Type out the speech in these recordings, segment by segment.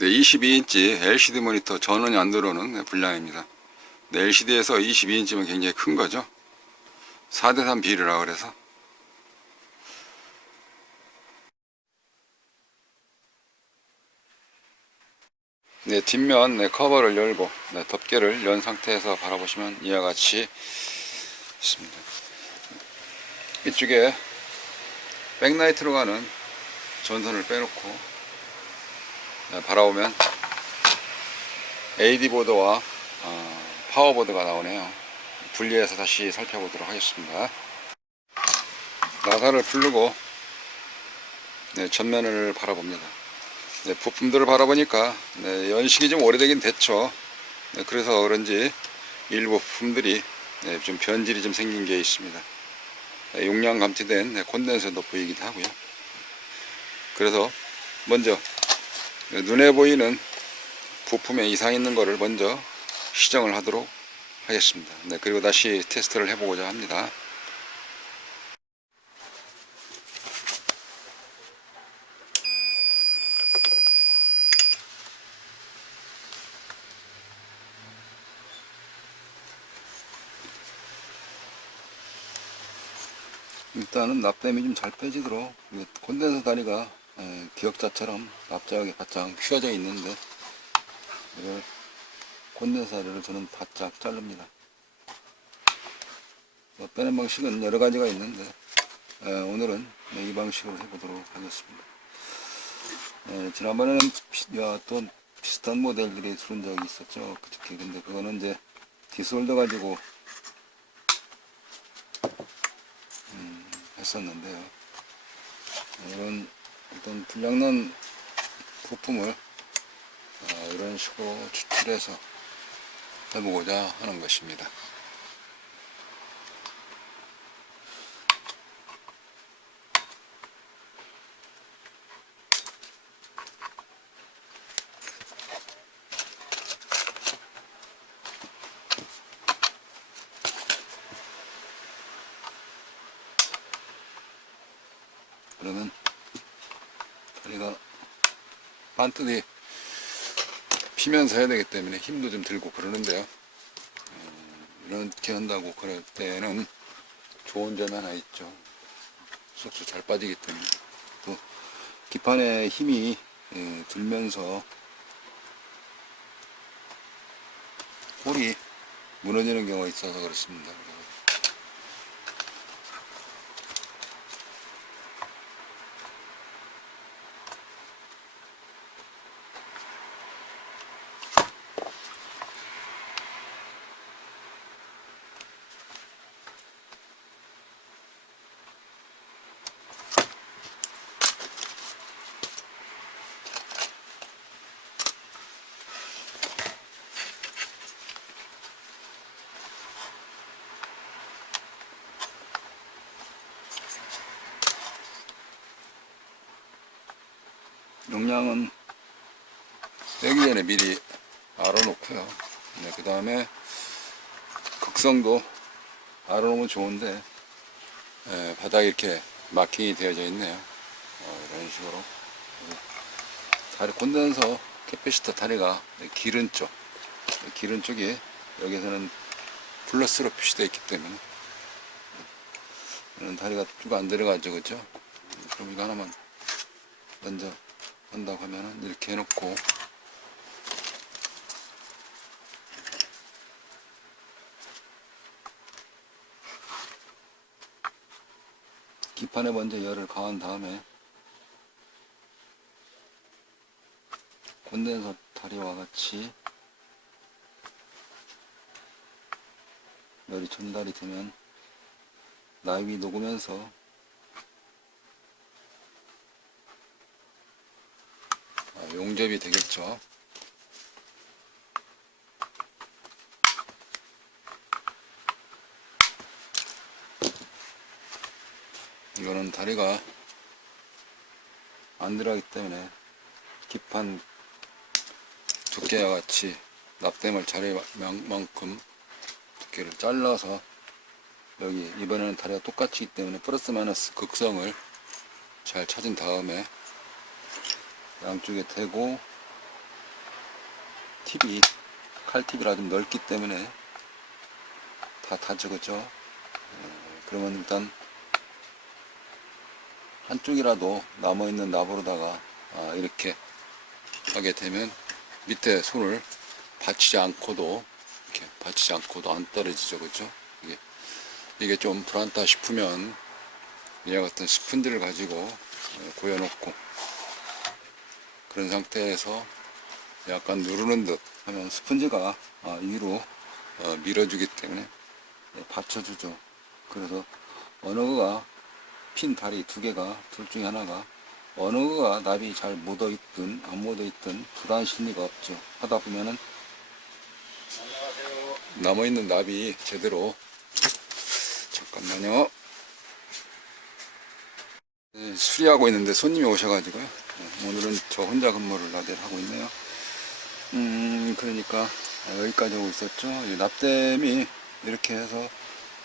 네, 22인치 LCD 모니터 전원이 안 들어오는 분량입니다. 네, LCD에서 22인치면 굉장히 큰 거죠. 4:3 비율이라 그래서. 네, 뒷면 커버를 열고 덮개를 연 상태에서 바라보시면 이와 같이 있습니다. 이쪽에 백라이트로 가는 전선을 빼놓고 바라보면 AD보드와 파워보드가 나오네요. 분리해서 다시 살펴보도록 하겠습니다. 나사를 풀고 전면을 바라봅니다. 부품들을 바라보니까 연식이 좀 오래되긴 됐죠. 그래서 그런지 일부 부품들이 좀 변질이 좀 생긴 게 있습니다. 용량 감지된 콘덴서도 보이기도 하고요. 그래서 먼저 눈에 보이는 부품에 이상이 있는 것을 먼저 시정을 하도록 하겠습니다. 그리고 다시 테스트를 해보고자 합니다. 일단은 납땜이 좀 잘 빼지도록 콘덴서 다리가 기역자처럼 납작하게 바짝 휘어져 있는데 이걸 콘덴서 다리를 저는 바짝 자릅니다. 빼는 방식은 여러 가지가 있는데 오늘은 이 방식으로 해보도록 하겠습니다. 지난번에는 또 비슷한 모델들이 들은 적이 있었죠. 그저께. 근데 그거는 이제 디솔더 가지고 했었는데요. 이런 어떤 불량난 부품을 이런 식으로 추출해서 해보고자 하는 것입니다. 그러면 다리가 반듯이 피면서 해야 되기 때문에 힘도 좀 들고 그러는데요. 이렇게 한다고 그럴 때는 좋은 점이 하나 있죠. 쑥쑥 잘 빠지기 때문에. 또 기판에 힘이 들면서 홀이 무너지는 경우가 있어서 그렇습니다. 용량은 빼기 전에 미리 알아놓고요. 그 다음에 극성도 알아놓으면 좋은데 바닥에 이렇게 마킹이 되어져 있네요. 이런 식으로 다리 콘덴서 캐패시터 다리가 기른 쪽이 여기서는 플러스로 표시되어 있기 때문에 다리가 쭉 안 들어가죠. 그죠? 그럼 이거 하나만 먼저 한다고 하면은 이렇게 해놓고 기판에 먼저 열을 가한 다음에 콘덴서 다리와 같이 열이 전달이 되면 나입이 녹으면서 용접이 되겠죠. 이거는 다리가 안 들어가기 때문에 기판 두께와 같이 납땜을 잘할 만큼 두께를 잘라서 여기 이번에는 다리가 똑같이 있기 때문에 플러스 마이너스 극성을 잘 찾은 다음에 양쪽에 대고 팁이 칼팁이라 좀 넓기 때문에 다 닿죠, 그죠? 그러면 일단 한쪽이라도 남아있는 납으로다가 이렇게 하게 되면 밑에 손을 받치지 않고도 이렇게 받치지 않고도 안 떨어지죠, 그죠? 이게 좀 불안하다 싶으면 이와 같은 스펀지를 가지고 고여놓고 그런 상태에서 약간 누르는 듯 하면 스펀지가 위로 밀어주기 때문에 받쳐주죠. 그래서 어느 거가 핀 다리 두 개가 둘 중에 하나가 어느 거가 납이 잘 묻어있든 안 묻어있든 불안 심리가 없죠. 하다 보면은 남아있는 납이 제대로 잠깐만요. 네, 수리하고 있는데 손님이 오셔가지고요. 오늘은 저 혼자 근무를 나들 하고 있네요. 그러니까 여기까지 오고 있었죠. 이 납땜이 이렇게 해서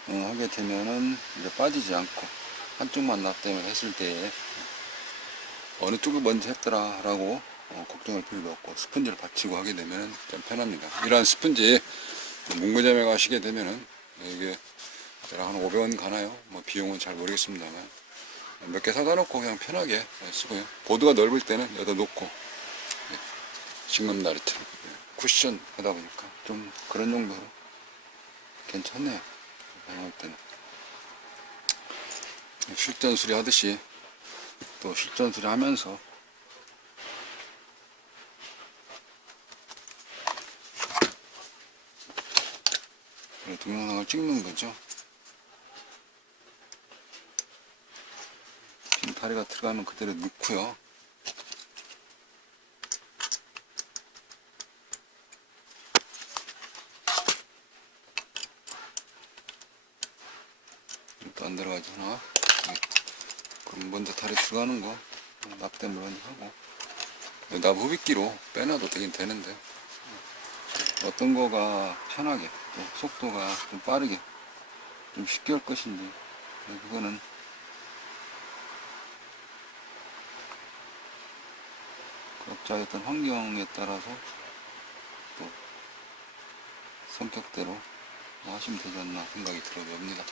하게 되면은 이제 빠지지 않고 한쪽만 납땜을 했을 때 어느 쪽을 먼저 했더라 라고 걱정할 필요도 없고 스펀지를 받치고 하게 되면 좀 편합니다. 이러한 스펀지 문구점에 가시게 되면은 이게 대략 한 500원 가나요? 뭐 비용은 잘 모르겠습니다만 몇 개 사다 놓고 그냥 편하게 쓰고요. 보드가 넓을 때는 여기다 놓고 징검다리처럼 쿠션 하다 보니까 좀 그런 정도로 괜찮네요. 사용할 때는 실전 수리 하듯이 또 실전 수리 하면서 동영상을 찍는 거죠. 지금 다리가 들어가면 그대로 넣고요. 또 안 들어가잖아. 그럼 먼저 다리 들어가는 거 납땜을 먼저 하고 납 후빗기로 빼놔도 되긴 되는데 어떤 거가 편하게 또 속도가 좀 빠르게 좀 쉽게 할 것인지 그거는 각자의 어떤 환경에 따라서 또 성격대로 하시면 되지 않나 생각이 들어봅니다.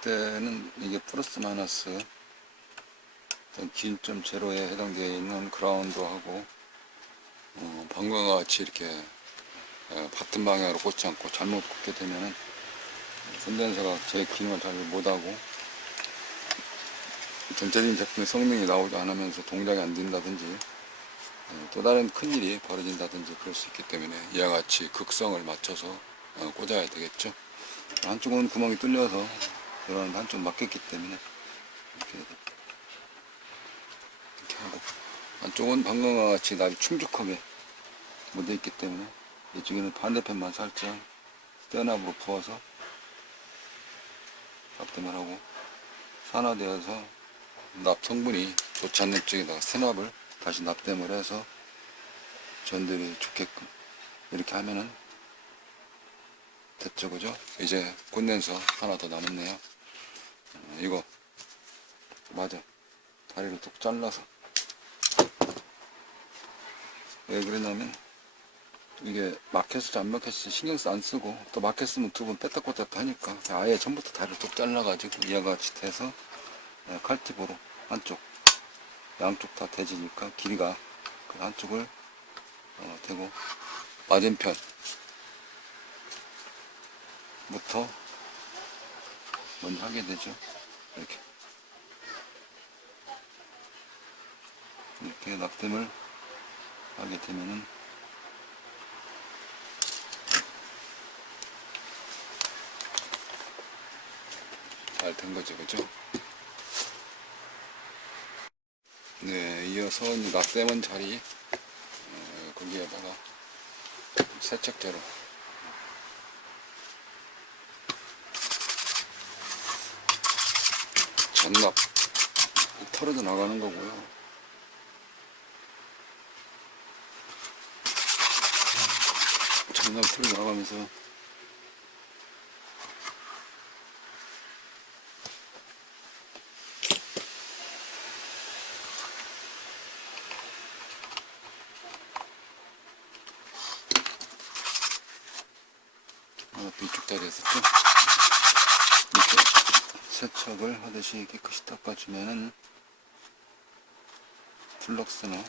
이때는 이게 플러스 마이너스 기준점 제로에 해당되어 있는 그라운드하고 방금과 같이 이렇게 같은 방향으로 꽂지 않고 잘못 꽂게 되면은 콘덴서가 제 기능을 잘 못하고 전체적인 제품의 성능이 나오지 않으면서 동작이 안 된다든지 또 다른 큰일이 벌어진다든지 그럴 수 있기 때문에 이와 같이 극성을 맞춰서 꽂아야 되겠죠. 한쪽은 구멍이 뚫려서 그런 한쪽 막혔기 때문에 이렇게 하고 한쪽은 방금과 같이 납이 충족하게 묻어 있기 때문에 이쪽에는 반대편만 살짝 떼납으로 부어서 납땜을 하고 산화되어서 납 성분이 좋지 않는 쪽에다가 세납을 다시 납땜을 해서 전들이 좋게끔 이렇게 하면은 됐죠, 그죠? 이제 콘덴서 하나 더 남았네요. 이거 맞아, 다리를 뚝 잘라서 왜 그러냐면 이게 막혔을지 안 막혔을지 신경 안 쓰고 또 막혔으면 두 번 뺐다 꽂았다 하니까 아예 처음부터 다리를 뚝 잘라가지고 이와 같이 돼서 칼팁으로 한쪽 양쪽 다 대지니까 길이가 그 한쪽을 대고 맞은편부터 먼저 하게 되죠. 이렇게 납땜을 하게 되면은 잘 된 거죠, 그죠? 네, 이어서 납땜한 자리 거기에다가 세척제로 전납 털어져 나가는 거고요. 전납 털어 나가면서 또 이쪽 다리 했었죠. 이렇게 세척을 하듯이 깨끗이 닦아주면은 플럭스나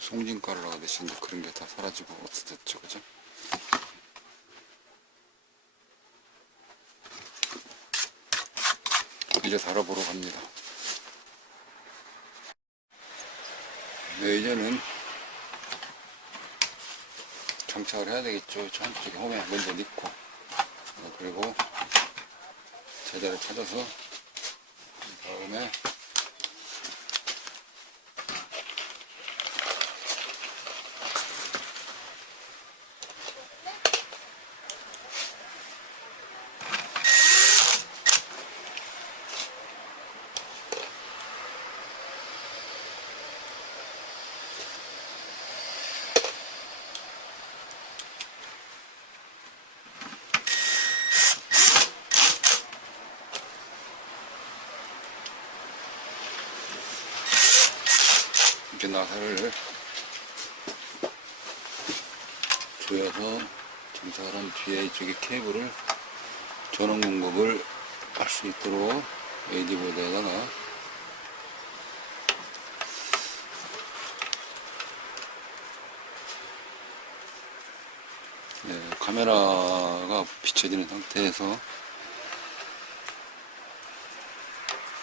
송진가루라 하듯이 이제 그런 게 다 사라지고 없어졌죠, 그죠? 이제 달아보러 갑니다. 네, 이제는 장착을 해야 되겠죠. 저 한쪽에 홈에 먼저 넣고, 그리고 제자를 찾아서 다음에 이렇게 나사를 조여서 장착을 한 뒤에 이쪽에 케이블을 전원 공급을 할 수 있도록 AD보드에다가 카메라가 비춰지는 상태에서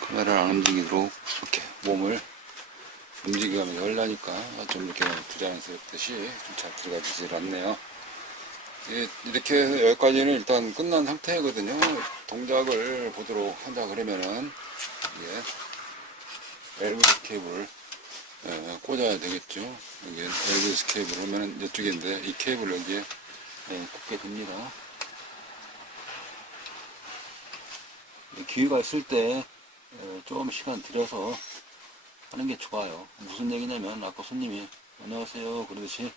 카메라를 안 움직이도록 이렇게 몸을 움직이면 열나니까 좀 이렇게 부자연스럽듯이 좀 잘 들어가지질 않네요. 이렇게 해서 여기까지는 일단 끝난 상태거든요. 동작을 보도록 한다 그러면은 이게 LVS 케이블을 꽂아야 되겠죠. 여기 LVS 케이블 오면은 이쪽인데 이 케이블 여기에 꽂게 됩니다. 기회가 있을 때 좀 시간 들여서 하는 게 좋아요. 무슨 얘기냐면 아까 손님이 안녕하세요 그러듯이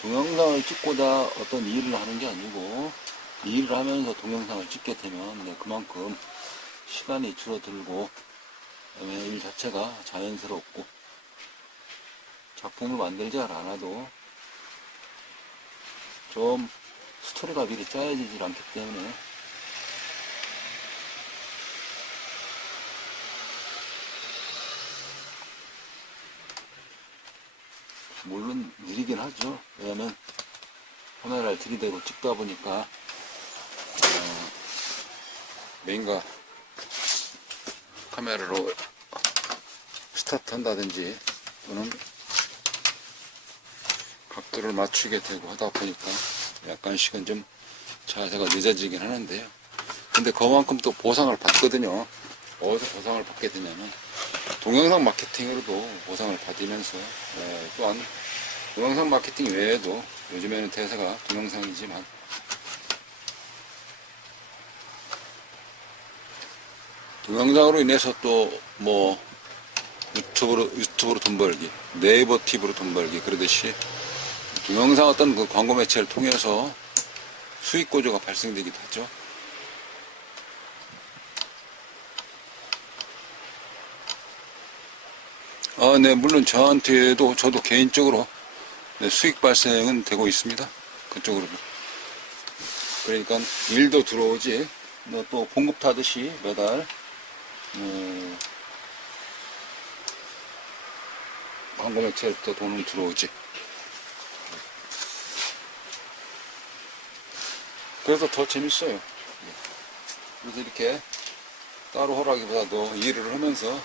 동영상을 찍고자 어떤 일을 하는 게 아니고 일을 하면서 동영상을 찍게 되면 그만큼 시간이 줄어들고 일 자체가 자연스럽고 작품을 만들지 않아도 좀 스토리가 미리 짜여지질 않기 때문에 물론 느리긴 하죠. 왜냐면 카메라를 들이대고 찍다 보니까 메인과 카메라로 스타트 한다든지 또는 각도를 맞추게 되고 하다 보니까 약간씩은 좀 자세가 늦어지긴 하는데요. 근데 그만큼 또 보상을 받거든요. 어디서 보상을 받게 되냐면 동영상 마케팅으로도 보상을 받으면서 또한 동영상 마케팅 외에도 요즘에는 대세가 동영상이지만 동영상으로 인해서 또 뭐 유튜브로 돈 벌기, 네이버 TV로 돈 벌기 그러듯이 동영상 어떤 그 광고 매체를 통해서 수익 구조가 발생되기도 하죠. 네, 물론 저한테도 저도 개인적으로 수익 발생은 되고 있습니다. 그쪽으로도. 그러니까 일도 들어오지, 또 봉급 타듯이 매달 광고 매체부터 돈은 들어오지. 그래서 더 재밌어요. 그래서 이렇게 따로 하라기보다도 일을 하면서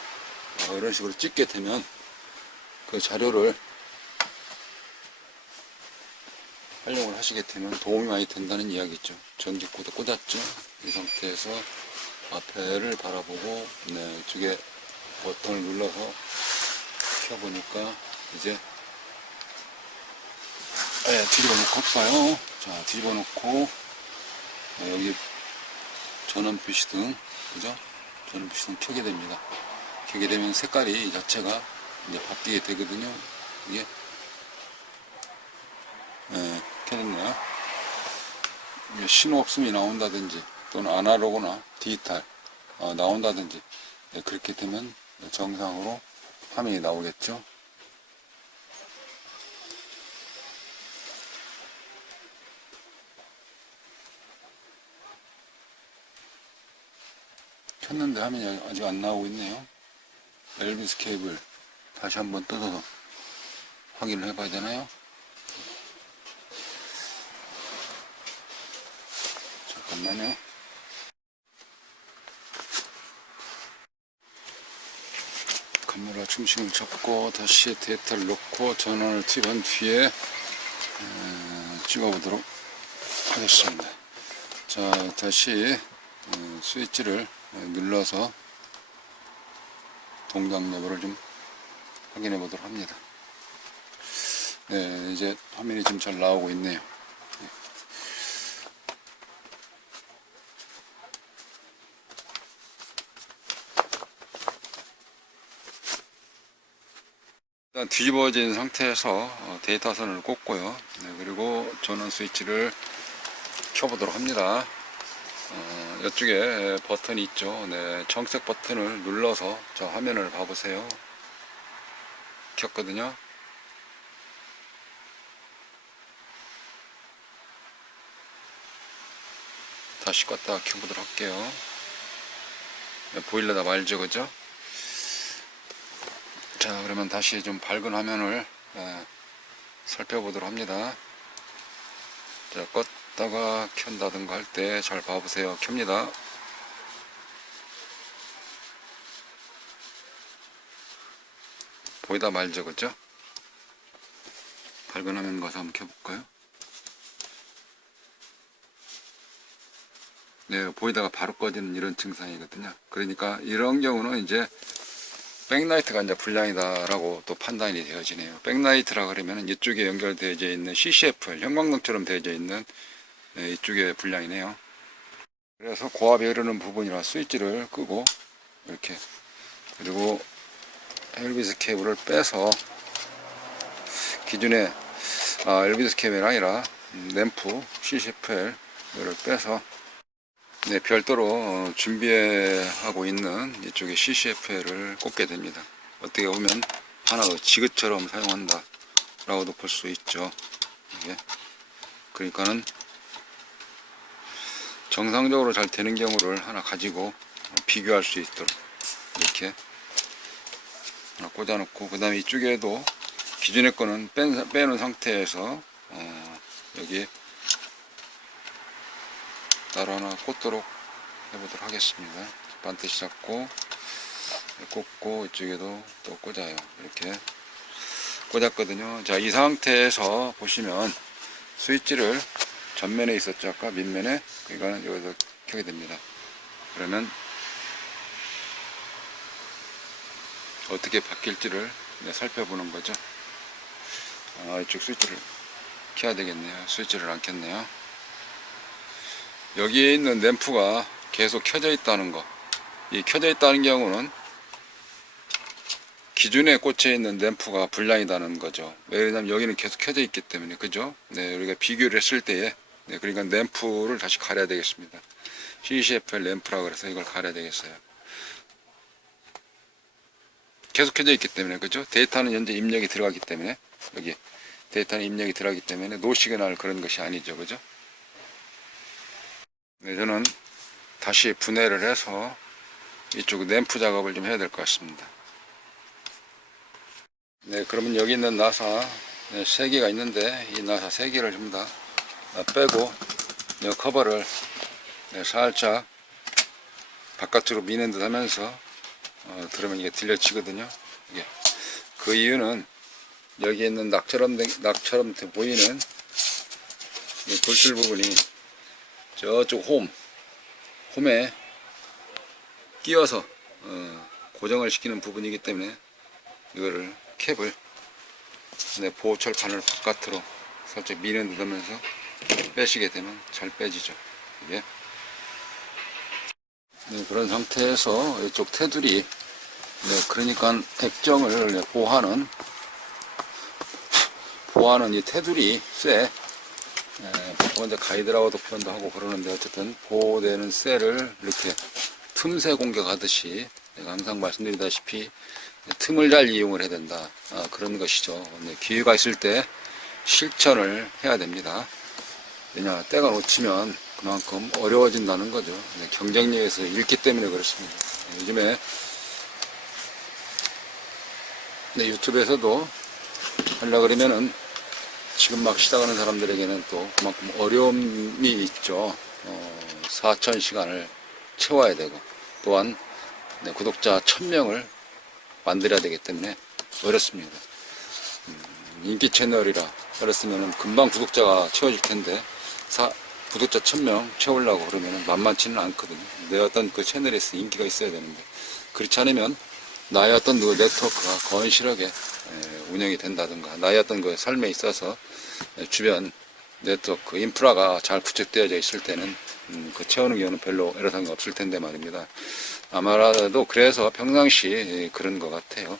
이런 식으로 찍게 되면 그 자료를 활용을 하시게 되면 도움이 많이 된다는 이야기죠. 전기코드 꽂았죠. 이 상태에서 앞에를 바라보고 이쪽에 버튼을 눌러서 켜보니까 이제 뒤집어 놓고 볼까요? 자, 뒤집어 놓고 여기 전원 표시등, 그죠? 전원 표시등 켜게 됩니다. 켜게 되면 색깔이 이 자체가 이제 바뀌게 되거든요. 이게 켜졌네요. 신호 없음이 나온다든지 또는 아날로그나 디지털 나온다든지 그렇게 되면 정상으로 화면이 나오겠죠. 켰는데 화면이 아직 안 나오고 있네요. 엘비스 케이블 다시 한번 뜯어서 확인을 해봐야 되나요? 잠깐만요. 카메라 중심을 잡고 다시 데이터를 놓고 전원을 투입한 뒤에 찍어보도록 하겠습니다. 자, 다시 스위치를 눌러서 동작 여부를 좀 확인해 보도록 합니다. 네, 이제 화면이 좀 잘 나오고 있네요. 일단 뒤집어진 상태에서 데이터선을 꽂고요. 그리고 전원 스위치를 켜보도록 합니다. 이쪽에 버튼이 있죠. 청색 버튼을 눌러서 저 화면을 봐보세요. 켰거든요. 다시 껐다가 켜보도록 할게요. 보일러다 말죠, 그죠? 자, 그러면 다시 좀 밝은 화면을 살펴보도록 합니다. 자, 껐다가 켠다든가 할 때 잘 봐보세요. 켭니다. 보이다 말죠, 그죠? 밝은 화면 가서 한번 켜볼까요? 네, 보이다가 바로 꺼지는 이런 증상이거든요. 그러니까 이런 경우는 이제 백라이트가 이제 불량이다라고 또 판단이 되어지네요. 백라이트라 그러면 이쪽에 연결되어 있는 CCFL, 형광등처럼 되어 있는 이쪽에 불량이네요. 그래서 고압이 흐르는 부분이라 스위치를 끄고 이렇게, 그리고 엘비스 케이블을 빼서 기존에 엘비스 케이블이 아니라 램프 CCFL 이를 빼서 별도로 준비하고 있는 이쪽에 CCFL을 꽂게 됩니다. 어떻게 보면 하나의 지그처럼 사용한다 라고도 볼 수 있죠. 이게 그러니까는 정상적으로 잘 되는 경우를 하나 가지고 비교할 수 있도록 이렇게 하나 꽂아 놓고, 그 다음에 이쪽에도 기존의 거는 빼놓은 상태에서 여기 따로 하나 꽂도록 해보도록 하겠습니다. 반드시 잡고 꽂고 이쪽에도 또 꽂아요. 이렇게 꽂았거든요. 자, 이 상태에서 보시면 스위치를 전면에 있었죠. 아까 밑면에. 이거는 여기서 켜게 됩니다. 그러면 어떻게 바뀔지를 살펴보는 거죠. 이쪽 스위치를 켜야 되겠네요. 스위치를 안 켰네요. 여기에 있는 램프가 계속 켜져 있다는 거, 이 켜져 있다는 경우는 기존에 꽂혀 있는 램프가 불량이다는 거죠. 왜냐하면 여기는 계속 켜져 있기 때문에, 그죠? 우리가 비교를 했을 때에 그러니까 램프를 다시 가려야 되겠습니다. CCFL 램프라 그래서 이걸 가려야 되겠어요. 계속 켜져 있기 때문에, 그죠? 데이터는 현재 입력이 들어가기 때문에, 여기 데이터는 입력이 들어가기 때문에 노 시그널 그런 것이 아니죠, 그죠? 저는 다시 분해를 해서 이쪽 램프 작업을 좀 해야 될 것 같습니다. 그러면 여기 있는 나사 3개가 있는데 이 나사 3개를 좀 다 빼고 이 커버를 살짝 바깥으로 미는 듯 하면서 들으면 이게 들려치거든요. 그 이유는 여기 있는 낙처럼 보이는 이 돌출 부분이 저쪽 홈에 끼워서 고정을 시키는 부분이기 때문에 이거를 캡을 보호철판을 바깥으로 살짝 밀어 넣으면서 빼시게 되면 잘 빼지죠. 이게 그런 상태에서 이쪽 테두리 그러니까 액정을 보호하는 이 테두리 쇠, 보통 이제 가이드라고도 표현도 하고 그러는데 어쨌든 보호되는 쇠를 이렇게 틈새 공격하듯이 내가 항상 말씀드리다시피 틈을 잘 이용을 해야 된다. 그런 것이죠. 기회가 있을 때 실천을 해야 됩니다. 왜냐, 때가 놓치면 그만큼 어려워진다는 거죠. 경쟁력에서 잃기 때문에 그렇습니다. 요즘에 유튜브에서도 하려고 그러면은 지금 막 시작하는 사람들에게는 또 그만큼 어려움이 있죠. 4,000시간을 채워야 되고 또한 구독자 1,000명을 만들어야 되기 때문에 어렵습니다. 인기 채널이라 그랬으면 금방 구독자가 채워질 텐데 구독자 1,000명 채우려고 그러면 만만치는 않거든요. 내 어떤 그 채널에서 인기가 있어야 되는데 그렇지 않으면 나의 어떤 그 네트워크가 건실하게 운영이 된다든가 나의 어떤 그 삶에 있어서 주변 네트워크 인프라가 잘 구축되어져 있을 때는 그 채우는 경우는 별로 애로사항이 없을 텐데 말입니다. 아마도 그래서 평상시 그런 것 같아요.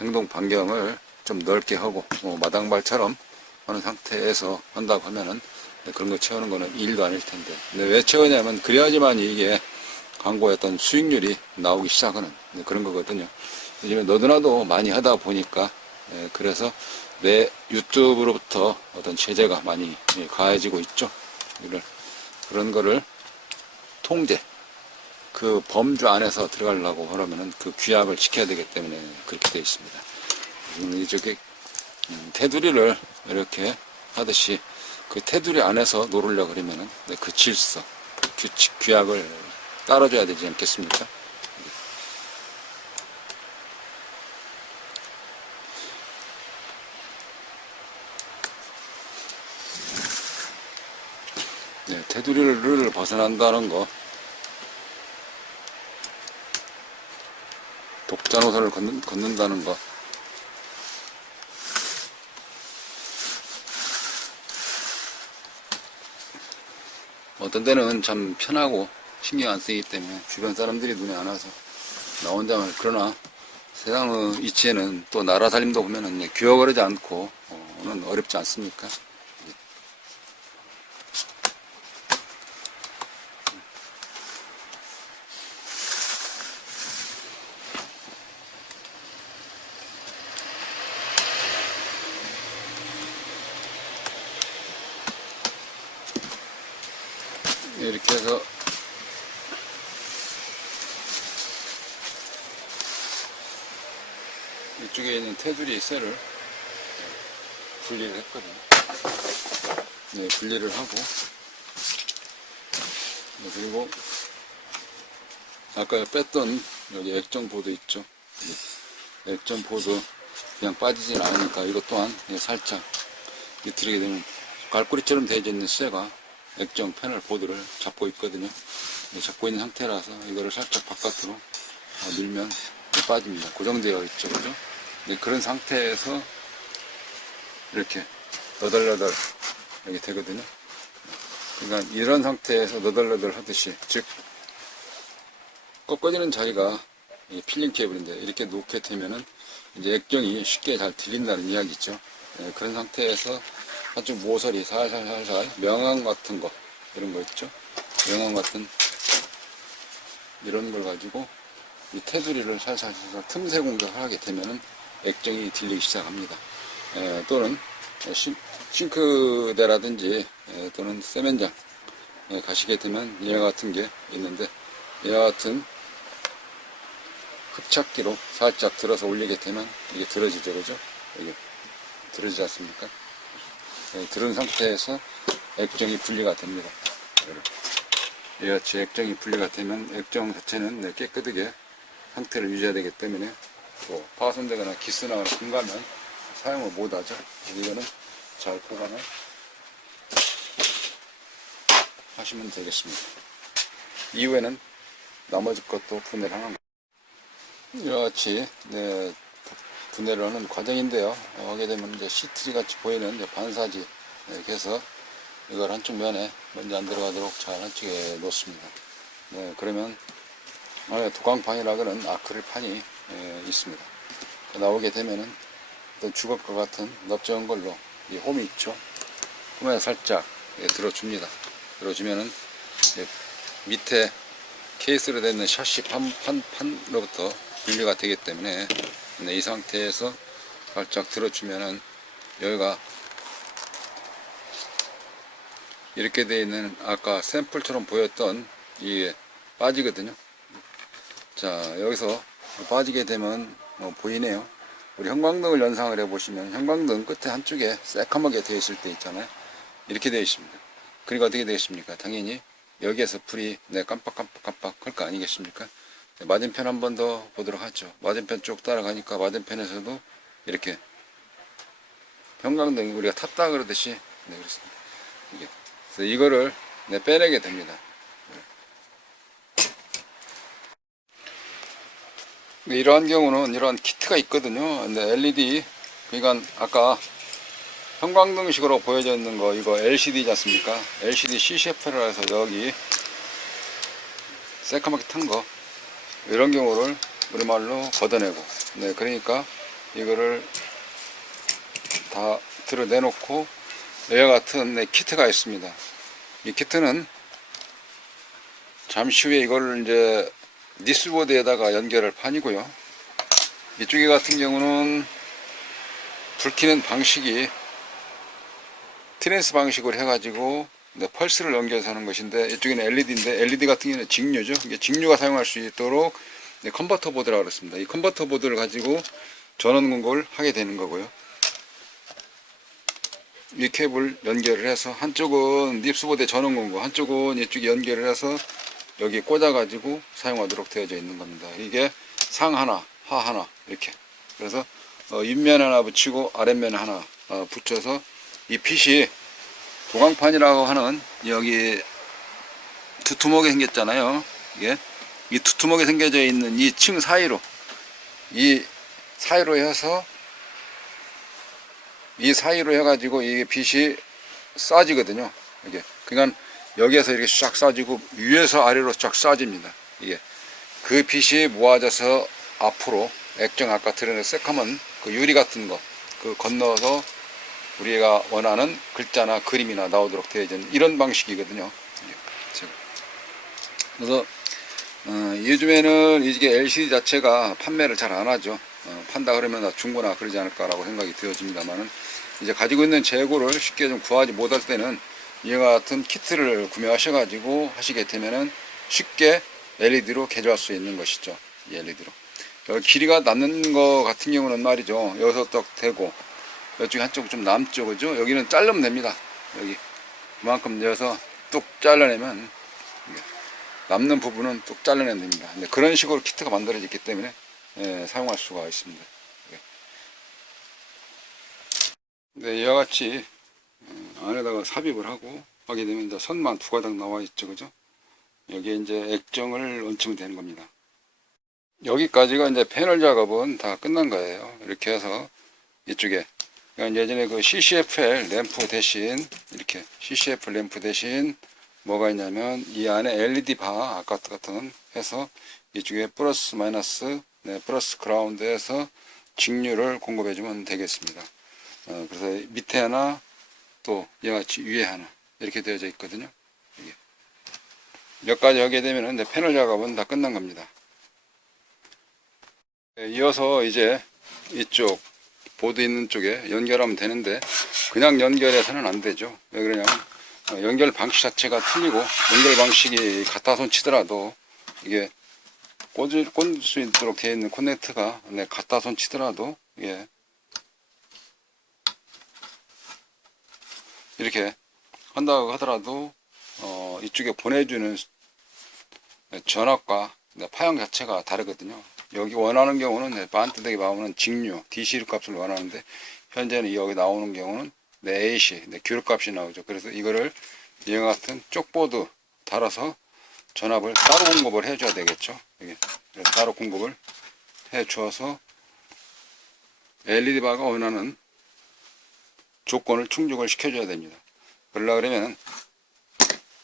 행동 반경을 좀 넓게 하고 마당발처럼 하는 상태에서 한다고 하면은 그런 거 채우는 거는 일도 아닐 텐데 왜 채우냐면 그래야지만 이게 광고의 어떤 수익률이 나오기 시작하는 그런 거거든요. 요즘에 너도나도 많이 하다 보니까 그래서 내 유튜브로부터 어떤 제재가 많이 가해지고 있죠. 그런 거를 통제, 그 범주 안에서 들어가려고 하려면은 그 규약을 지켜야 되기 때문에 그렇게 되어 있습니다. 이쪽에 테두리를 이렇게 하듯이 그 테두리 안에서 놓으려고 그러면은 그 질서, 그 규칙, 규약을 따라줘야 되지 않겠습니까? 테두리를 벗어난다는 거, 독자 노선을 걷는다는 거, 어떤 때는 참 편하고 신경 안 쓰이기 때문에 주변 사람들이 눈에 안 와서 나 혼자만. 그러나 세상의 이치에는 또 나라 살림도 보면은 귀어거리지 않고는 어렵지 않습니까? 이렇게 해서 이쪽에 있는 테두리 쇠를 분리를 했거든요. 분리를 하고 그리고 아까 뺐던 여기 액정 보드 있죠. 액정 보드 그냥 빠지진 않으니까 이것 또한 살짝 들이게 되면 갈고리처럼 되어져 있는 쇠가 액정 패널 보드를 잡고 있거든요. 잡고 있는 상태라서 이거를 살짝 바깥으로 밀면 빠집니다. 고정되어 있죠, 그죠? 그런 상태에서 이렇게 너덜너덜 이렇게 되거든요. 그러니까 이런 상태에서 너덜너덜 하듯이, 즉 꺾어지는 자리가 필링 케이블인데 이렇게 놓게 되면은 이제 액정이 쉽게 잘 들린다는 이야기죠. 그런 상태에서 한쪽 모서리 살살 명암 같은 거 이런 거 있죠. 명암 같은 이런 걸 가지고 이 테두리를 살살 틈새 공격을 하게 되면은 액정이 들리기 시작합니다. 또는 싱크대라든지 또는 세면장 가시게 되면 이와 같은 게 있는데 이와 같은 흡착기로 살짝 들어서 올리게 되면 이게 들어지죠, 그죠? 이게 들어지지 않습니까? 들은 상태에서 액정이 분리가 됩니다. 이같이 액정이 분리가 되면 액정 자체는 깨끗하게 상태를 유지해야 되기 때문에 또 파손되거나 기스나거나 금가면 사용을 못하죠. 이거는 잘 보관을 하시면 되겠습니다. 이후에는 나머지 것도 분해를 하는 거예요. 이렇게 네, 분해를 하는 과정인데요. 하게 되면 이제 시트지 같이 보이는 이제 반사지 이렇게 해서 이걸 한쪽 면에 먼지 안 들어가도록 잘 한쪽에 놓습니다. 네, 그러면 안에 도광판이라 그러는 아크릴판이 있습니다. 나오게 되면은 어떤 주걱과 같은 넓적한 걸로 이 홈이 있죠. 홈에 살짝 들어줍니다. 들어주면은 밑에 케이스로 되어 있는 샤시 판로부터 분리가 되기 때문에 이 상태에서 살짝 들어주면은 여기가 이렇게 되어 있는 아까 샘플처럼 보였던 이게 빠지거든요. 자, 여기서 빠지게 되면 보이네요. 우리 형광등을 연상을 해 보시면 형광등 끝에 한쪽에 새까맣게 되어 있을 때 있잖아요. 이렇게 되어 있습니다. 그러니까 어떻게 되겠습니까? 당연히 여기에서 불이 깜빡깜빡깜빡 할 거 아니겠습니까? 맞은편 한 번 더 보도록 하죠. 맞은편 쭉 따라가니까 맞은편에서도 이렇게 형광등이 우리가 탔다 그러듯이 그렇습니다. 그래서 이거를 빼내게 됩니다. 이러한 경우는 이러한 키트가 있거든요. 근데 LED, 그러니까 아까 형광등식으로 보여져 있는 거 이거 LCD지 않습니까? LCD CCF라 해서 여기 새까맣게 탄 거 이런 경우를 우리말로 걷어내고, 네, 그러니까 이거를 다 드러내놓고 이와 같은 키트가 있습니다. 이 키트는 잠시 후에 이걸 이제 니스보드에다가 연결할 판이고요. 이쪽에 같은 경우는 불 켜는 방식이 트랜스 방식으로 해가지고 펄스를 연결해서 하는 것인데, 이쪽에는 LED인데 LED 같은 경우는 직류죠. 이게 직류가 사용할 수 있도록 컨버터 보드라고 그랬습니다. 이 컨버터 보드를 가지고 전원 공급을 하게 되는 거고요. 이 캡을 연결을 해서 한쪽은 닙스보드에 전원 공급, 한쪽은 이쪽에 연결을 해서 여기 꽂아 가지고 사용하도록 되어져 있는 겁니다. 이게 상 하나, 하 하나 이렇게. 그래서 윗면 하나 붙이고 아랫면 하나 붙여서 이 핏이 도광판이라고 하는 여기 두툼하게 생겼잖아요. 이게 이 두툼하게 생겨져 있는 이 층 사이로, 이 사이로 해서 이 사이로 해가지고 이게 빗이 쏴지거든요. 이게 그러니까 여기에서 이렇게 쫙 쏴지고 위에서 아래로 쫙 쏴집니다. 이게 그 빗이 모아져서 앞으로 액정 아까 드러낸 새카만 그 유리 같은 거 그 건너서 우리가 원하는 글자나 그림이나 나오도록 되어 있는 이런 방식이거든요. 그래서 요즘에는 이게 LCD 자체가 판매를 잘 안 하죠. 판다 그러면 중고나 그러지 않을까라고 생각이 되어집니다만은, 이제 가지고 있는 재고를 쉽게 좀 구하지 못할 때는 이와 같은 키트를 구매하셔가지고 하시게 되면은 쉽게 LED로 개조할 수 있는 것이죠. 이 LED로. 길이가 남는 거 같은 경우는 말이죠. 여기서 딱 대고, 이쪽에 한쪽 좀 남죠. 그죠? 여기는 자르면 됩니다. 여기. 그만큼 내어서 뚝 잘라내면, 남는 부분은 뚝 잘라내면 됩니다. 근데 그런 식으로 키트가 만들어졌기 때문에, 사용할 수가 있습니다. 네, 이와 같이 안에다가 삽입을 하고 하게 되면 이제 선만 두 가닥 나와 있죠. 그죠? 여기에 이제 액정을 얹히면 되는 겁니다. 여기까지가 이제 패널 작업은 다 끝난 거예요. 이렇게 해서 이쪽에, 그러니까 예전에 그 CCFL 램프 대신, 이렇게 CCFL 램프 대신 뭐가 있냐면 이 안에 LED 바 아까 같은 해서 이쪽에 플러스 마이너스, 플러스 그라운드에서 직류를 공급해 주면 되겠습니다. 그래서 밑에 하나, 또 이와 같이 위에 하나 이렇게 되어져 있거든요. 여기까지 하게 되면은 패널 작업은 다 끝난 겁니다. 이어서 이제 이쪽 보드 있는 쪽에 연결하면 되는데, 그냥 연결해서는 안 되죠. 왜 그러냐면 연결 방식 자체가 틀리고, 연결 방식이 갖다 손 치더라도 이게 꽂을 수 있도록 되어 있는 커넥터가 갖다 손 치더라도 이게 이렇게 한다고 하더라도 이쪽에 보내주는 전압과 파형 자체가 다르거든요. 여기 원하는 경우는 반뜨되게 나오는 직류 DC 값을 원하는데, 현재는 여기 나오는 경우는 AC 규력 값이 나오죠. 그래서 이거를 이와 같은 쪽보드 달아서 전압을 따로 공급을 해줘야 되겠죠. 이게 따로 공급을 해 주어서 LED 바가 원하는 조건을 충족을 시켜줘야 됩니다. 그러려 그러면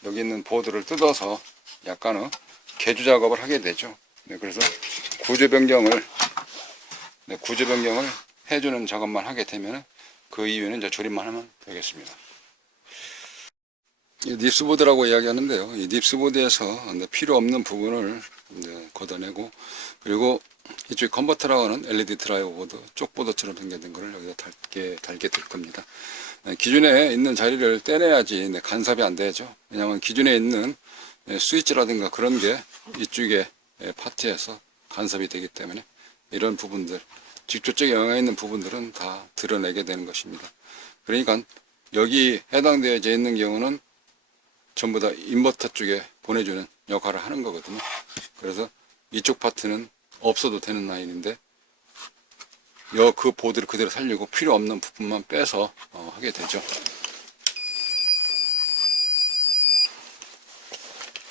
여기 있는 보드를 뜯어서 약간의 개조 작업을 하게 되죠. 네, 그래서 구조 변경을 해주는 작업만 하게 되면 그 이후에는 이제 조립만 하면 되겠습니다. 이 닙스보드라고 이야기하는데요. 이 닙스보드에서 필요 없는 부분을 이제 걷어내고, 그리고 이쪽 컨버터라고 하는 LED 드라이버 보드, 쪽보드처럼 생겨진 거를 여기다 달게 될 겁니다. 기존에 있는 자리를 떼내야지 간섭이 안 되죠. 왜냐하면 기존에 있는 스위치라든가 그런 게 이쪽에 파트에서 간섭이 되기 때문에 이런 부분들, 직접적 영향이 있는 부분들은 다 드러내게 되는 것입니다. 그러니까 여기 해당되어 있는 경우는 전부 다 인버터 쪽에 보내주는 역할을 하는 거거든요. 그래서 이쪽 파트는 없어도 되는 라인인데 그 보드를 그대로 살리고 필요 없는 부분만 빼서 하게 되죠.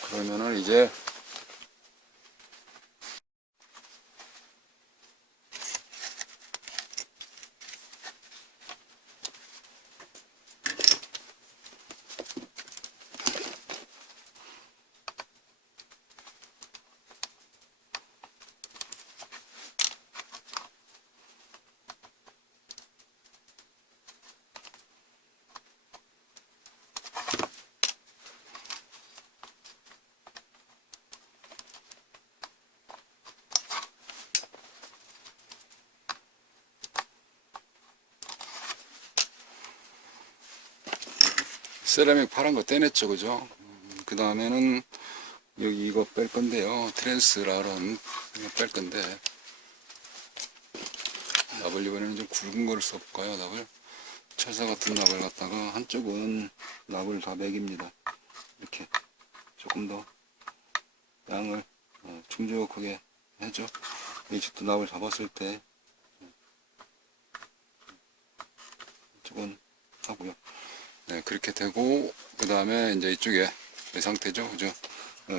그러면은 이제 세라믹 파란 거 떼냈죠, 그죠? 그 다음에는 여기 이거 뺄 건데요. 트랜스라는 이거 뺄 건데, 납을 이번에는 좀 굵은 거를 써볼까요? 납을 철사 같은 납을 갖다가 한쪽은 납을 다 매깁니다. 이렇게 조금 더 양을 충족하게 해줘. 이쪽도 납을 잡았을 때 이쪽은 하고요. 네, 그렇게 되고, 그 다음에 이제 이쪽에 이 상태죠, 그죠?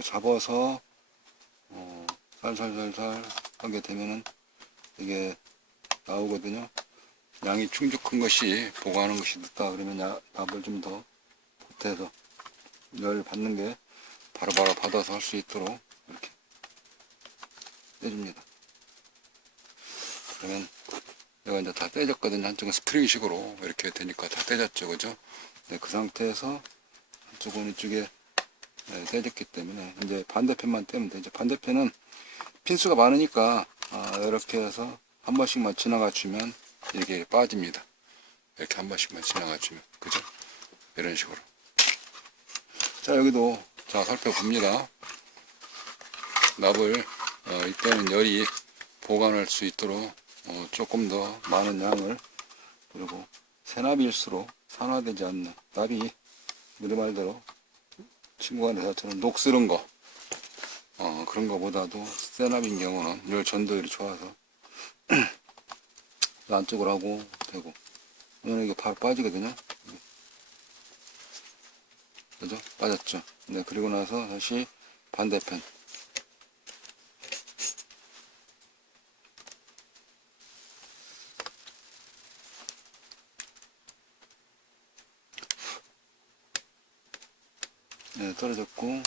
잡아서 살살살살 하게 되면은 이게 나오거든요. 양이 충족한 것이 보관하는 것이 늦다 그러면 납을 좀 더 보태서 열 받는 게 바로바로 받아서 할 수 있도록 이렇게 떼줍니다. 그러면 얘가 이제 다 떼졌거든요. 한쪽은 스프링식으로 이렇게 되니까 다 떼졌죠, 그죠? 네, 그 상태에서 한쪽은 이쪽에 떼졌기 때문에 이제 반대편만 떼면 되죠. 반대편은 핀수가 많으니까 이렇게 해서 한 번씩만 지나가 주면 이렇게 빠집니다. 이렇게 한 번씩만 지나가 주면, 그죠? 이런 식으로. 자, 여기도 자 살펴봅니다. 납을 이때는 열이 보관할 수 있도록 조금 더 많은 양을, 그리고 새납일수록 산화되지 않는 납이 우리 말대로 친구가 내서처럼 녹슬은 거 그런 거보다도 새납인 경우는 열 전도율이 좋아서 안쪽으로 하고 되고, 왜냐면 이게 바로 빠지거든요. 그죠? 빠졌죠. 네, 그리고 나서 다시 반대편. 네, 떨어졌고,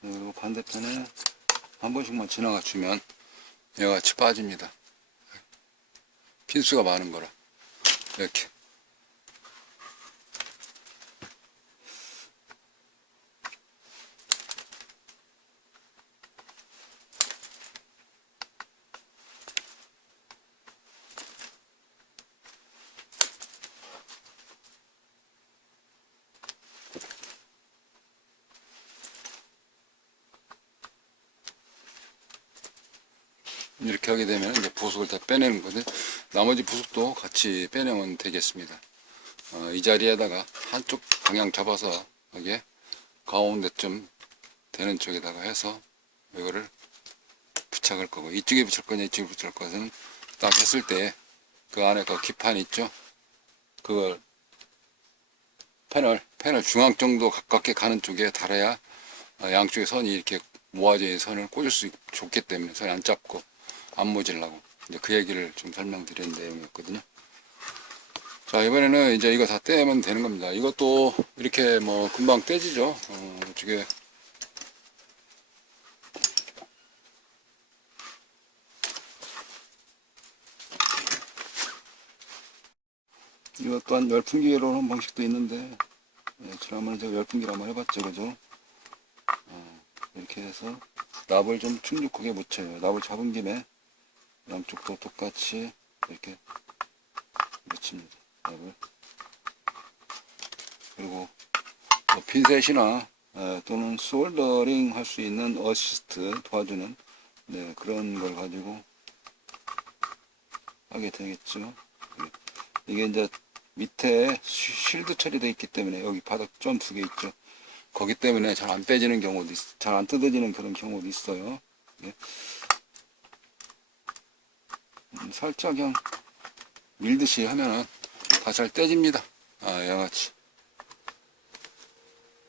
그리고 반대편에 한 번씩만 지나가 주면 얘가 같이 빠집니다. 핀수가 많은 거라. 이렇게. 이렇게 하게 되면 이제 부속을 다 빼내는 거든. 나머지 부속도 같이 빼내면 되겠습니다. 이 자리에다가 한쪽 방향 잡아서 여기에 가운데쯤 되는 쪽에다가 해서 이거를 부착할 거고, 이쪽에 붙일 거냐 이쪽에 붙일 것은 딱 했을 때 그 안에 그 기판 있죠, 그걸 펜을 중앙 정도 가깝게 가는 쪽에 달아야 양쪽에 선이 이렇게 모아져 있는 선을 꽂을 수 좋기 때문에 선이 안 잡고 안 모질라고 이제 그 얘기를 좀 설명드린 내용이었거든요. 자, 이번에는 이제 이거 다 떼면 되는 겁니다. 이것도 이렇게 뭐 금방 떼지죠. 이쪽에 이것 또한 열풍기로 하는 방식도 있는데, 지난번에 제가 열풍기로 한번 해봤죠, 그죠? 이렇게 해서 납을 좀 충족하게 묻혀요. 납을 잡은 김에 양쪽도 똑같이 이렇게 묻힙니다. 납을. 그리고 뭐 핀셋이나 또는 솔더링 할 수 있는 어시스트 도와주는 그런 걸 가지고 하게 되겠죠. 이게 이제 밑에 실드 처리되어 있기 때문에 여기 바닥 점 2개 있죠. 거기 때문에 잘 안 빼지는 경우도 잘 안 뜯어지는 그런 경우도 있어요. 살짝 그냥 밀듯이 하면은 다 잘 떼집니다. 양아치.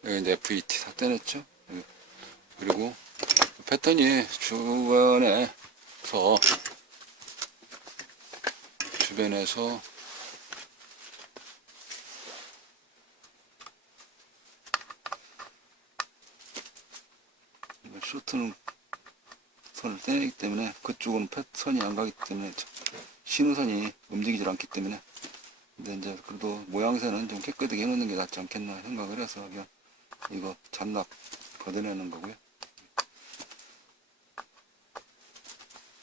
여기 이제 FET 다 떼냈죠. 그리고 패턴이 주변에서 쇼트는 선을 떼내기 때문에 그쪽은 선이 안 가기 때문에 신호선이 움직이질 않기 때문에 근데 이제 그래도 모양새는 좀 깨끗하게 해놓는 게 낫지 않겠나 생각을 해서 그냥 이거 잔납 걷어내는 거고요.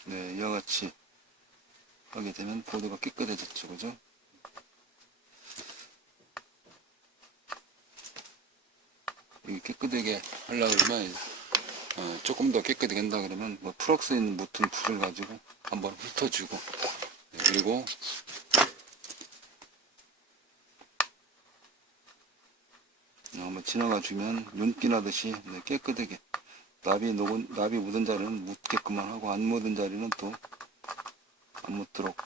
네, 이와 같이 하게 되면 보드가 깨끗해졌죠, 그죠? 이게 깨끗하게 하려고 그러면 조금 더 깨끗하게 한다 그러면 뭐 프럭스 있는 묻은 붓을 가지고 한번 훑어주고 그리고 한번 지나가 주면 윤기 나듯이 깨끗하게 납이 묻은 자리는 묻게끔만 하고 안 묻은 자리는 또 안 묻도록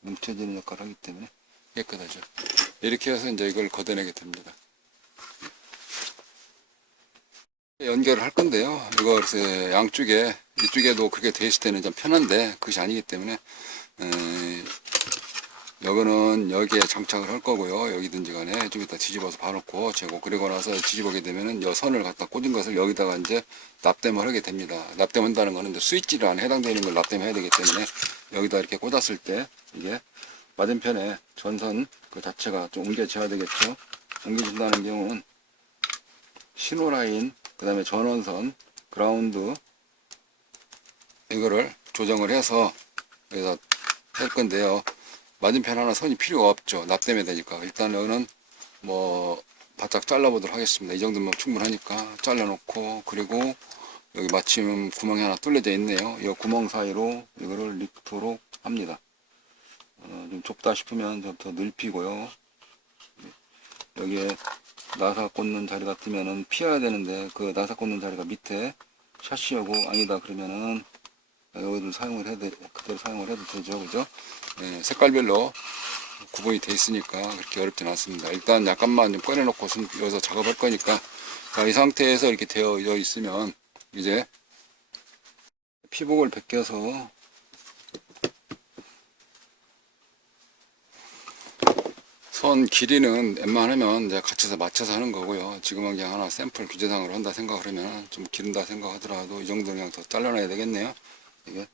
뭉쳐지는 역할을 하기 때문에 깨끗하죠. 이렇게 해서 이제 이걸 걷어내게 됩니다. 연결을 할 건데요. 이거 양쪽에 이쪽에도 그렇게 돼 있을 때는 좀 편한데 그것이 아니기 때문에 이거는 여기에 장착을 할 거고요. 여기든지 간에 좀 이따 뒤집어서 봐놓고 재고 그리고 나서 뒤집어게 되면은 이 선을 갖다 꽂은 것을 여기다가 이제 납땜을 하게 됩니다. 납땜한다는 거는 이제 스위치란에 해당되는 걸 납땜해야 되기 때문에 여기다 이렇게 꽂았을 때 이게 맞은편에 전선 그 자체가 좀 옮겨져야 되겠죠. 옮겨진다는 경우는 신호라인 그 다음에 전원선 그라운드 이거를 조정을 해서 여기다 할 건데요. 맞은편 하나 선이 필요가 없죠. 납땜해야 되니까. 일단 여기는 뭐 바짝 잘라보도록 하겠습니다. 이 정도면 충분하니까 잘라놓고 그리고 여기 마침 구멍이 하나 뚫려져 있네요. 이 구멍 사이로 이거를 리프트로 합니다. 좀 좁다 싶으면 좀 더 넓히고요. 여기에 나사 꽂는 자리 같으면은 피해야 되는데 그 나사 꽂는 자리가 밑에 샤시하고 아니다 그러면은 여기를 사용을 해도 그대로 사용을 해도 되죠, 그죠? 네, 색깔별로 구분이 돼 있으니까 그렇게 어렵진 않습니다. 일단 약간만 좀 꺼내놓고 여기서 작업할 거니까 자, 이 상태에서 이렇게 되어 있으면 이제 피복을 벗겨서 선 길이는 웬만하면 이제 같이서 맞춰서 하는 거고요. 지금은 그냥 하나 샘플 규제상으로 한다 생각을 하면 좀 기른다 생각하더라도 이 정도는 그냥 더 잘라놔야 되겠네요. 이게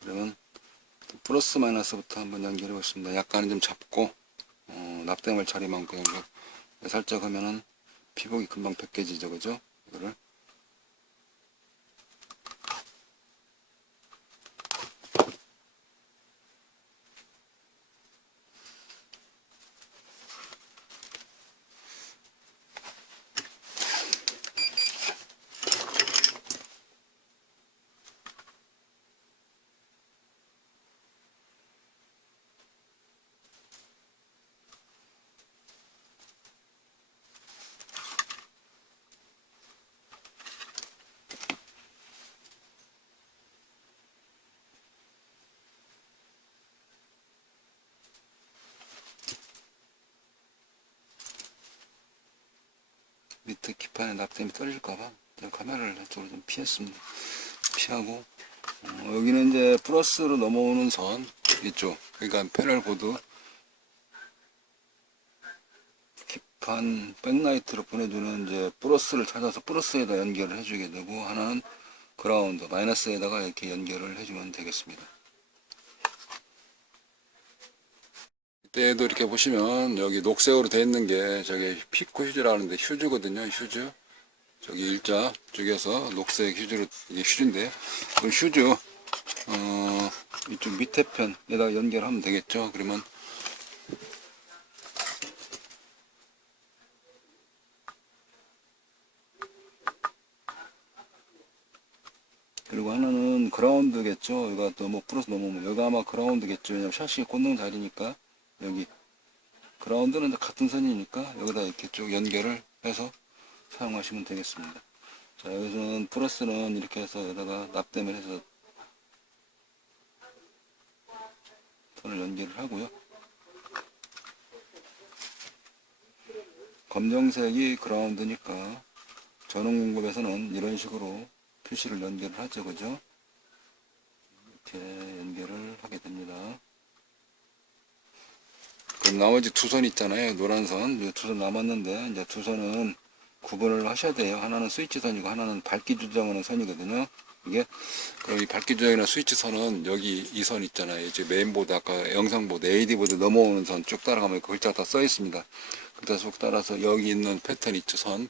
그러면 플러스 마이너스부터 한번 연결해 보겠습니다. 약간은 좀 잡고 납땜을 처리만큼 살짝 하면은 피복이 금방 벗겨지죠, 그죠? 이거를 밑에 기판에 납땜이 떨어질까봐 카메라를 이쪽으로 좀 피했습니다. 피하고 여기는 이제 플러스로 넘어오는 선 이쪽, 그러니까 패널보드 기판 백라이트로 보내주는 이제 플러스를 찾아서 플러스에다 연결을 해주게 되고, 하나는 그라운드 마이너스에다가 이렇게 연결을 해주면 되겠습니다. 이때도 이렇게 보시면 여기 녹색으로 되어 있는 게 저기 피코 휴즈라는데 휴즈거든요. 휴즈. 저기 일자 쪽에서 녹색 휴즈로, 이게 휴즈인데, 그 휴즈 이쪽 밑에 편에다가 연결하면 되겠죠. 그러면 그리고 하나는 그라운드겠죠. 여기가 또 뭐 플러스 넘으면 여기가 아마 그라운드겠죠. 왜냐면 샤시 꽂는 자리니까. 여기 그라운드는 같은 선이니까 여기다 이렇게 쭉 연결을 해서 사용하시면 되겠습니다. 자, 여기서는 플러스는 이렇게 해서 여기다가 납땜을 해서 선을 연결을 하고요. 검정색이 그라운드니까 전원 공급에서는 이런 식으로 표시를 연결을 하죠. 그죠? 이렇게 연결을 하게 됩니다. 그럼 나머지 두 선 있잖아요. 노란 선. 두 선 남았는데, 이제 두 선은 구분을 하셔야 돼요. 하나는 스위치 선이고, 하나는 밝기 조정하는 선이거든요. 이게, 그럼 이 밝기 조정이나 스위치 선은 여기 이 선 있잖아요. 이제 메인보드, 아까 영상보드, AD보드 넘어오는 선 쭉 따라가면 그 글자가 다 써 있습니다. 그다 쭉 따라서 여기 있는 패턴 있죠. 선.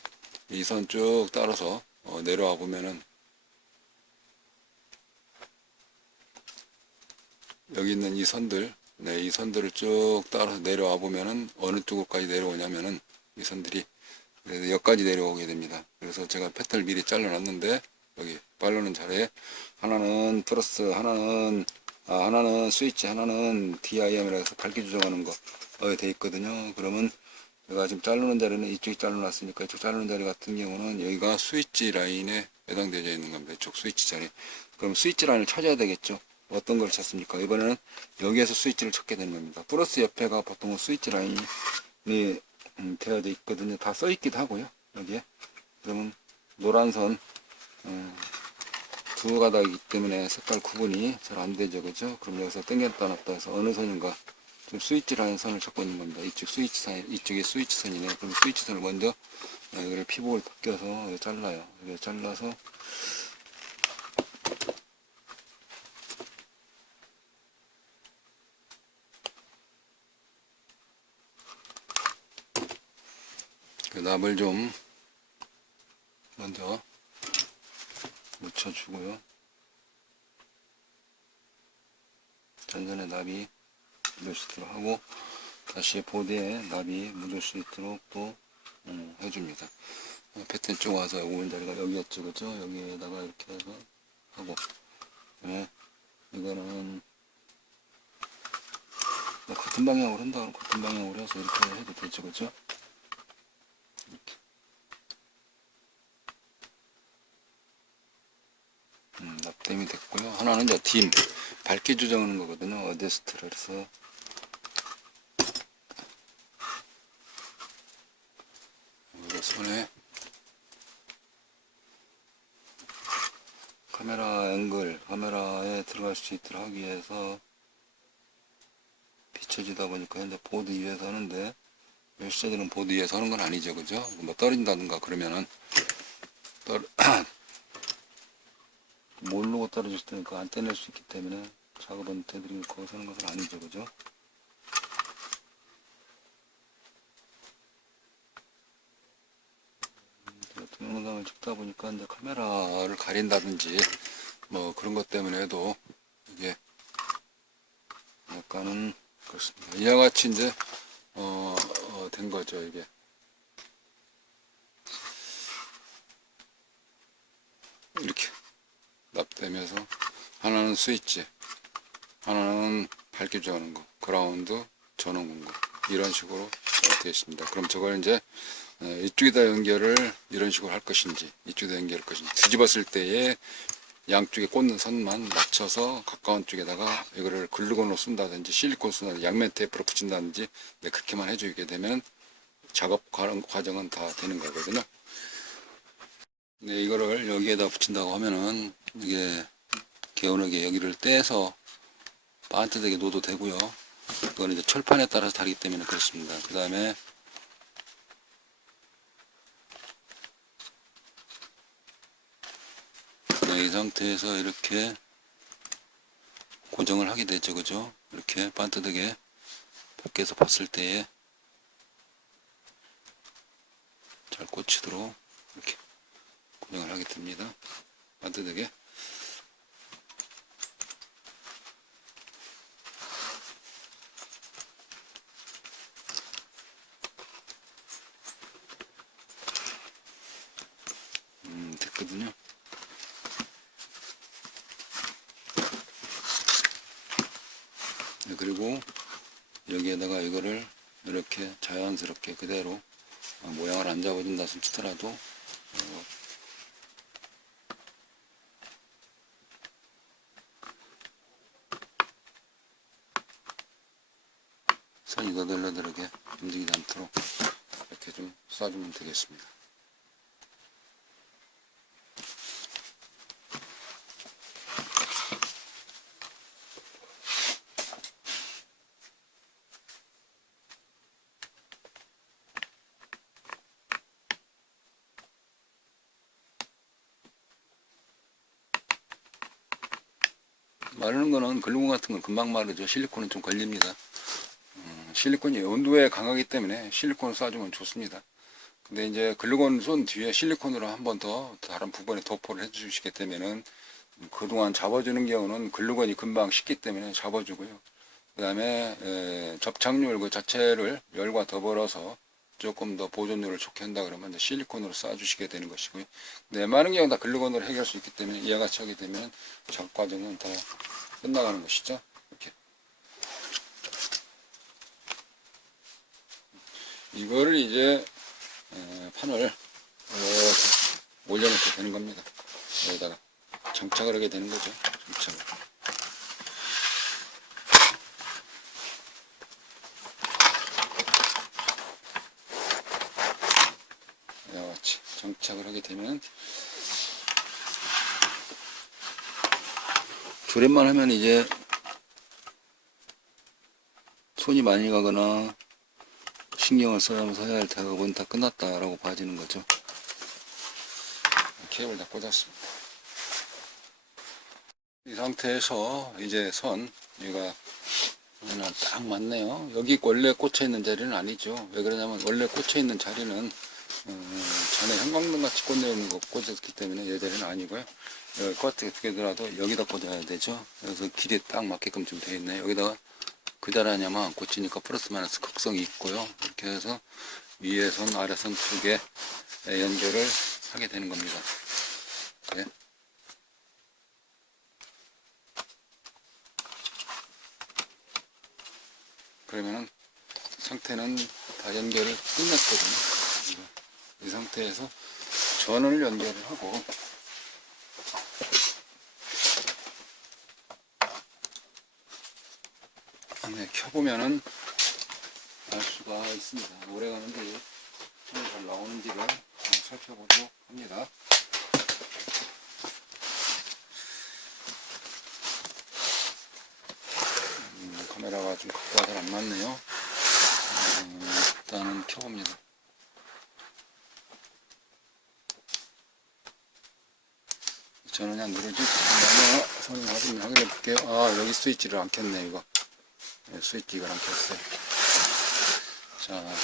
이 선 쭉 따라서 내려와 보면은, 여기 있는 이 선들, 네, 이 선들을 쭉 따라서 내려와 보면은 어느 쪽으로까지 내려오냐면은 이 선들이 여기까지 내려오게 됩니다. 그래서 제가 패턴을 미리 잘라놨는데, 여기 바르는 자리에 하나는 플러스, 하나는 스위치, 하나는 DIM이라 해서 밝기 조정하는 거 돼 있거든요. 그러면 제가 지금 자르는 자리는 이쪽이 잘라놨으니까, 이쪽 자르는 자리 같은 경우는 여기가 스위치 라인에 해당되어 있는 겁니다. 이쪽 스위치 자리. 그럼 스위치 라인을 찾아야 되겠죠. 어떤 걸 찾습니까? 이번에는 여기에서 스위치를 찾게 되는 겁니다. 플러스 옆에가 보통 스위치 라인이 되어 있거든요. 다 써 있기도 하고요. 여기에. 그러면 노란 선 두 가닥이기 때문에 색깔 구분이 잘 안 되죠. 그죠? 그럼 여기서 당겼다 놨다 해서 어느 선인가, 지금 스위치 라인 선을 찾고 있는 겁니다. 이쪽 스위치 선, 이쪽이 스위치 선이네. 그럼 스위치 선을 먼저 여기를 피복을 벗겨서 잘라요. 이렇게 잘라서 그 납을 좀 먼저 묻혀주고요. 전선에 납이 묻을 수 있도록 하고, 다시 보드에 납이 묻을 수 있도록 또 해줍니다. 패턴 쪽 와서 오는 자리가 여기였죠. 그죠? 여기에다가 이렇게 해서 하고, 네, 이거는 같은 방향으로 한다면 같은 방향으로 해서 이렇게 해도 되죠. 그죠? 이렇게. 납땜이 됐고요. 하나는 이제 딤, 밝기 조정하는 거거든요. 어데스트를 해서 손에 카메라 앵글, 카메라에 들어갈 수 있도록 하기 위해서 비춰지다 보니까 현재 보드 위에서 하는데, 열쇠들은 보드 위에서 하는 건 아니죠. 그죠? 뭐 떨어진다든가 그러면은 모르고 떨어질 테니까 안 떼낼 수 있기 때문에 작업은 대드리고 거기서 하는 것은 아니죠. 그죠? 동영상을 찍다 보니까 이제 카메라를 가린다든지 뭐 그런 것 때문에 해도 이게 약간은 그렇습니다. 이와 같이 이제 된 거죠. 이게 이렇게 납땜해서 하나는 스위치, 하나는 밝기 조정하는 거, 그라운드, 전원 공급, 이런 식으로 되어 있습니다. 그럼 저걸 이제 이쪽에다 연결을 이런 식으로 할 것인지, 이쪽에다 연결할 것인지, 뒤집었을 때에 양쪽에 꽂는 선만 맞춰서 가까운 쪽에다가 이거를 글루건으로 쓴다든지 실리콘 쓴다든지 양면 테이프로 붙인다든지, 그렇게만 해주게 되면 작업 과정은 다 되는 거거든요. 네, 이거를 여기에다 붙인다고 하면은 이게 개운하게 여기를 떼서 반듯하게 놓아도 되고요. 이거는 이제 철판에 따라서 다르기 때문에 그렇습니다. 그 다음에 네, 이 상태에서 이렇게 고정을 하게 되죠. 그죠? 이렇게 반듯하게 밖에서 봤을 때에 잘 꽂히도록 이렇게 고정을 하게 됩니다. 반듯하게. 됐거든요. 네, 그리고 여기에다가 이거를 이렇게 자연스럽게 그대로 모양을 안 잡아준다 치더라도 선이 너덜너덜하게 움직이지 않도록 이렇게 좀 쏴주면 되겠습니다. 마르는 거는 글루건 같은 건 금방 마르죠. 실리콘은 좀 걸립니다. 실리콘이 온도에 강하기 때문에 실리콘을 쏴주면 좋습니다. 근데 이제 글루건 쏜 뒤에 실리콘으로 한 번 더 다른 부분에 도포를 해주시게 되면은 그동안 잡아주는 경우는 글루건이 금방 식기 때문에 잡아주고요. 그 다음에 접착률 그 자체를 열과 더불어서 조금 더 보존율을 좋게 한다 그러면 이제 실리콘으로 쏴주시게 되는 것이고요. 네, 많은 경우 다 글루건으로 해결할 수 있기 때문에 이와 같이 하게 되면 작업 과정은 다 끝나가는 것이죠. 이렇게 이거를 이제 판을 이렇게 올려놓게 되는 겁니다. 여기다가 장착을 하게 되는 거죠. 장착을. 이와 같이 장착을 하게 되면 조립만 하면 이제 손이 많이 가거나 신경을 써서 해야 할 작업은 다 끝났다라고 봐지는 거죠. 케이블 다 꽂았습니다. 이 상태에서 이제 얘가 딱 맞네요. 여기 원래 꽂혀 있는 자리는 아니죠. 왜 그러냐면 원래 꽂혀 있는 자리는 전에 형광등 같이 꽂혀 있는 거 꽂았기 때문에 얘 자리는 아니고요. 여기 껐게 두 개더라도 여기다 꽂아야 되죠. 그래서 길이 딱 맞게끔 좀 되어 있네요. 여기다가 그 자리 아니면 꽂히니까 플러스 마이너스 극성이 있고요. 이렇게 해서 위에 선, 아래 선 두 개 연결을 하게 되는 겁니다. 네. 그러면은 상태는 다 연결을 끝냈거든요. 이 상태에서 전원을 연결을 하고 네, 켜보면은 알 수가 있습니다. 오래 가는지 잘 나오는지를 살펴보도록 합니다. 카메라가 좀 각도가 잘 안 맞네요. 일단은 켜봅니다. 저는 그냥 누르지 선을 확인해 볼게요. 아, 여기 스위치를 안 켰네. 이거 스위치가 안 켰어요. 자,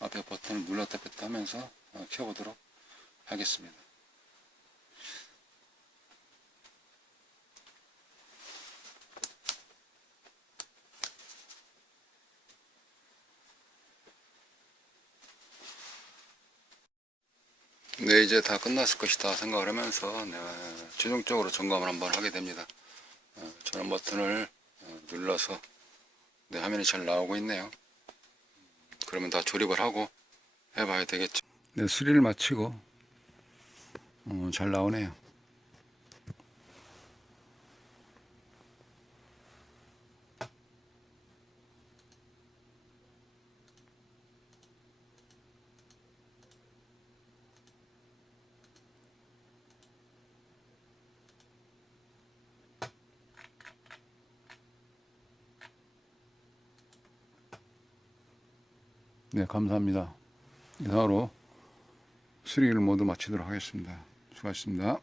앞에 버튼을 눌렀다 뺐다 하면서 켜보도록 하겠습니다. 네, 이제 다 끝났을 것이다 생각을 하면서 최종적으로 점검을 한번 하게 됩니다. 전원 버튼을 눌러서 화면이 잘 나오고 있네요. 그러면 다 조립을 하고 해봐야 되겠죠. 네, 수리를 마치고 잘 나오네요. 네, 감사합니다. 이상으로 수리를 모두 마치도록 하겠습니다. 수고하셨습니다.